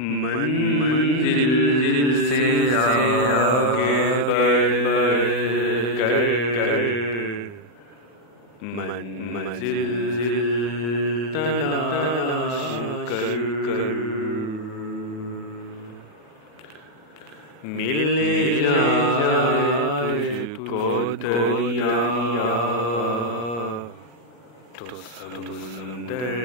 मंजिल से आगे बढ़ कर मंजिल तलाश कर मिल जाए तुझको दरिया तो समुंदर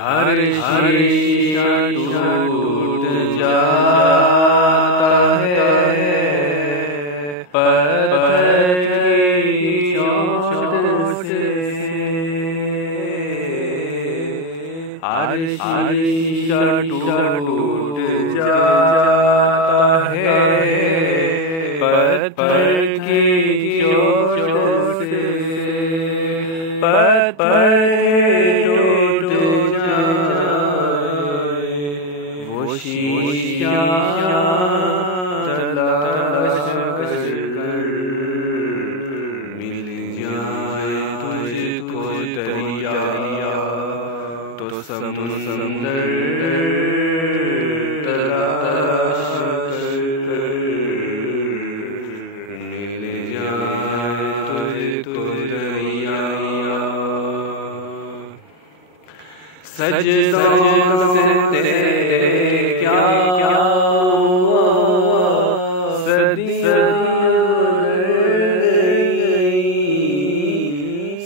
हर शीशा टूट जाता है पत्थर की चोट से। हर शीशा टूट जाता है पत्थर की चोट से। पत्थर शीशा तलाश कर मिल जाए तुझको दरिया तो समुंदर तलाश कर मिल जाए तुझको दरिया। सजदों से तेरे क्या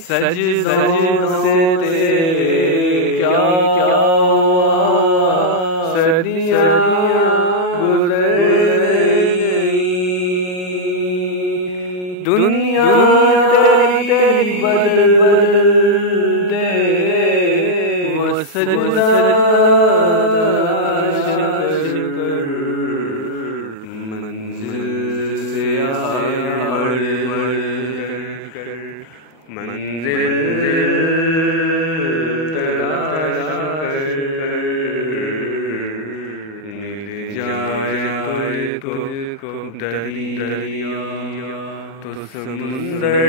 सजदों से तेरे क्या सदियां गुजर गई। दुनिया तेरी बदल दे वो सजना मंजिल तलाश कर मिल जाए तुझको दरिया तो समुंदर